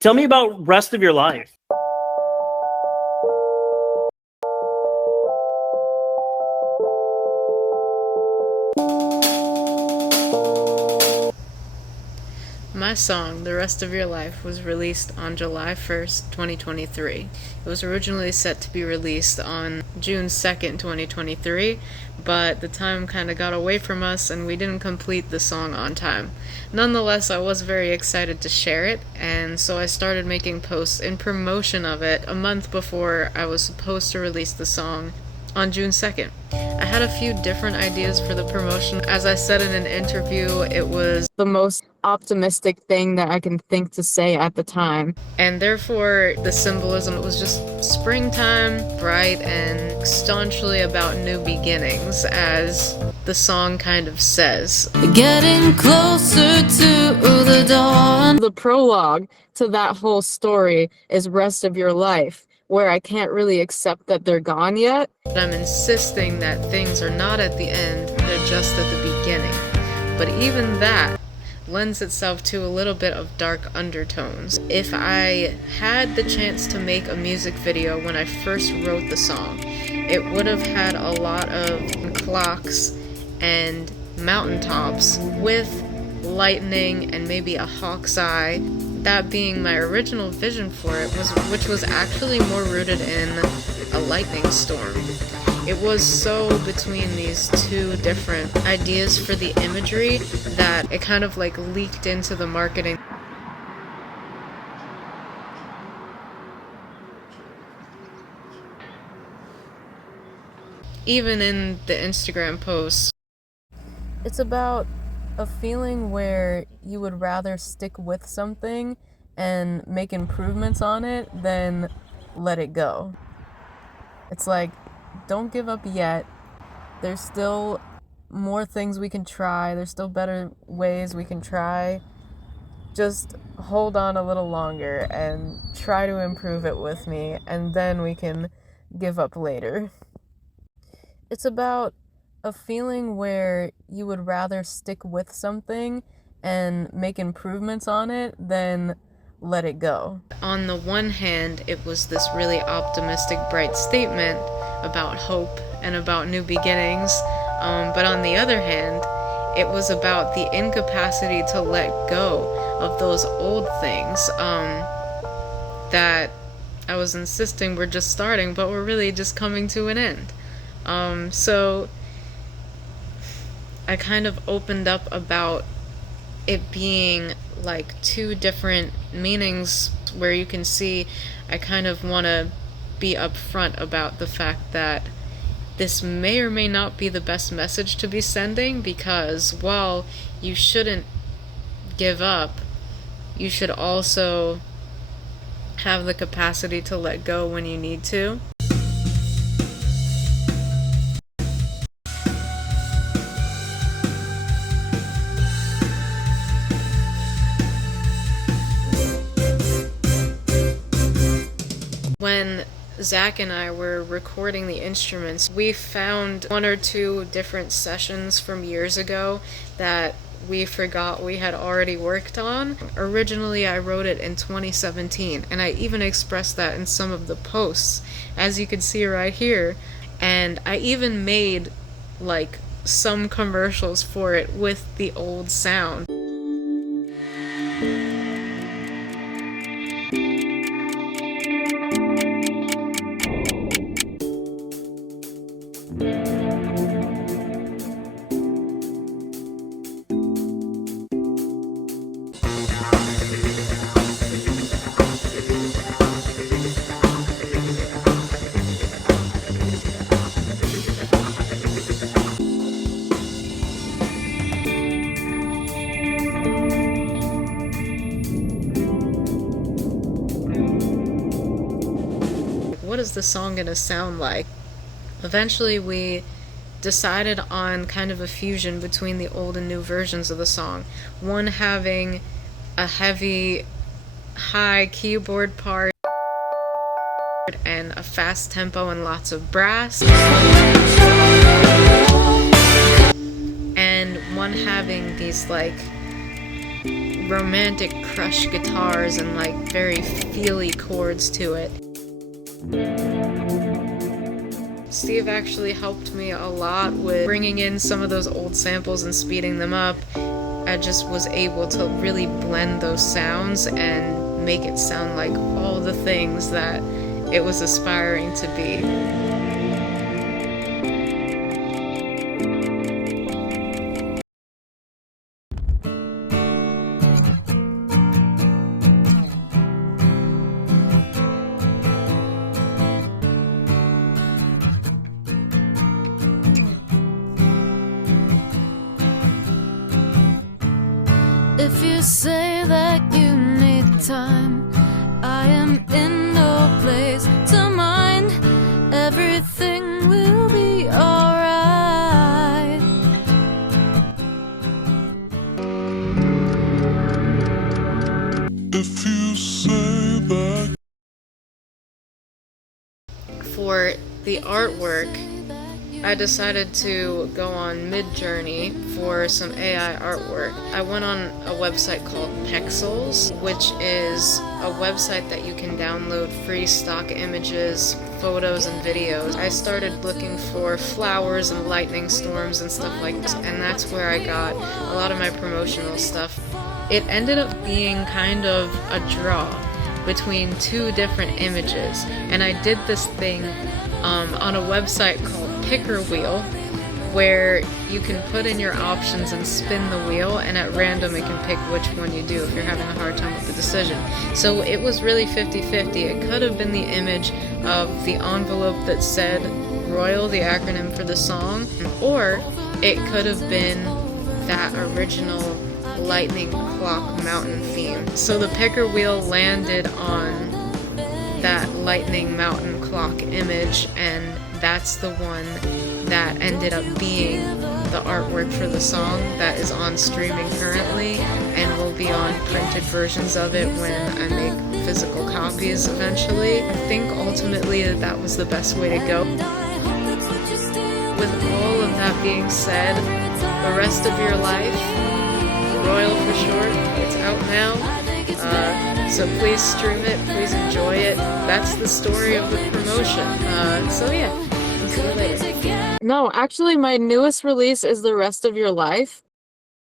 Tell me about Rest of Your Life. My song, The Rest of Your Life, was released on July 1st, 2023. It was originally set to be released on June 2nd, 2023, but the time kind of got away from us and we didn't complete the song on time. Nonetheless, I was very excited to share it, and so I started making posts in promotion of it a month before I was supposed to release the song on June 2nd. I had a few different ideas for the promotion. As I said in an interview, it was the most optimistic thing that I can think to say at the time. And therefore, the symbolism was just springtime, bright, and staunchly about new beginnings, as the song kind of says. Getting closer to the dawn. The prologue to that whole story is Rest of Your Life, where I can't really accept that they're gone yet. But I'm insisting that things are not at the end, they're just at the beginning. But even that lends itself to a little bit of dark undertones. If I had the chance to make a music video when I first wrote the song, it would have had a lot of clocks and mountaintops with lightning and maybe a hawk's eye. That being my original vision for it, which was actually more rooted in a lightning storm. It was so between these two different ideas for the imagery that it kind of like leaked into the marketing. Even in the Instagram posts, it's about a feeling where you would rather stick with something and make improvements on it than let it go. It's like, don't give up yet. There's still more things we can try. There's still better ways we can try. Just hold on a little longer and try to improve it with me, and then we can give up later. It's about a feeling where you would rather stick with something and make improvements on it than let it go. On the one hand, it was this really optimistic, bright statement about hope and about new beginnings, but on the other hand, it was about the incapacity to let go of those old things that I was insisting were just starting, but were really just coming to an end. So I kind of opened up about it being like two different meanings, where you can see I kind of want to be upfront about the fact that this may or may not be the best message to be sending, because while you shouldn't give up, you should also have the capacity to let go when you need to. When Zach and I were recording the instruments, we found one or two different sessions from years ago that we forgot we had already worked on. Originally, I wrote it in 2017, and I even expressed that in some of the posts, as you can see right here. And I even made like some commercials for it with the old sound. What is the song gonna sound like? Eventually we decided on kind of a fusion between the old and new versions of the song. One having a heavy, high keyboard part and a fast tempo and lots of brass. And one having these like romantic crush guitars and like very feely chords to it. Steve actually helped me a lot with bringing in some of those old samples and speeding them up. I just was able to really blend those sounds and make it sound like all the things that it was aspiring to be. If you say that you need time, I am in no place to mind. Everything will be alright. If you say that. For the artwork, I decided to go on Midjourney for some AI artwork. I went on a website called Pexels, which is a website that you can download free stock images, photos, and videos. I started looking for flowers and lightning storms and stuff like that, and that's where I got a lot of my promotional stuff. It ended up being kind of a draw between two different images, and I did this thing on a website called Picker Wheel, where you can put in your options and spin the wheel, and at random it can pick which one you do if you're having a hard time with the decision. So it was really 50-50. It could have been the image of the envelope that said Royal, the acronym for the song, or it could have been that original lightning clock mountain theme. So the Picker Wheel landed on that lightning mountain clock image, and that's the one that ended up being the artwork for the song that is on streaming currently and will be on printed versions of it when I make physical copies eventually. I think ultimately that was the best way to go. With all of that being said, The Rest of Your Life, Royal for short, it's out now. So please stream it, please enjoy it. That's the story of the promotion. So yeah, see you later. No, actually my newest release is The Rest of Your Life.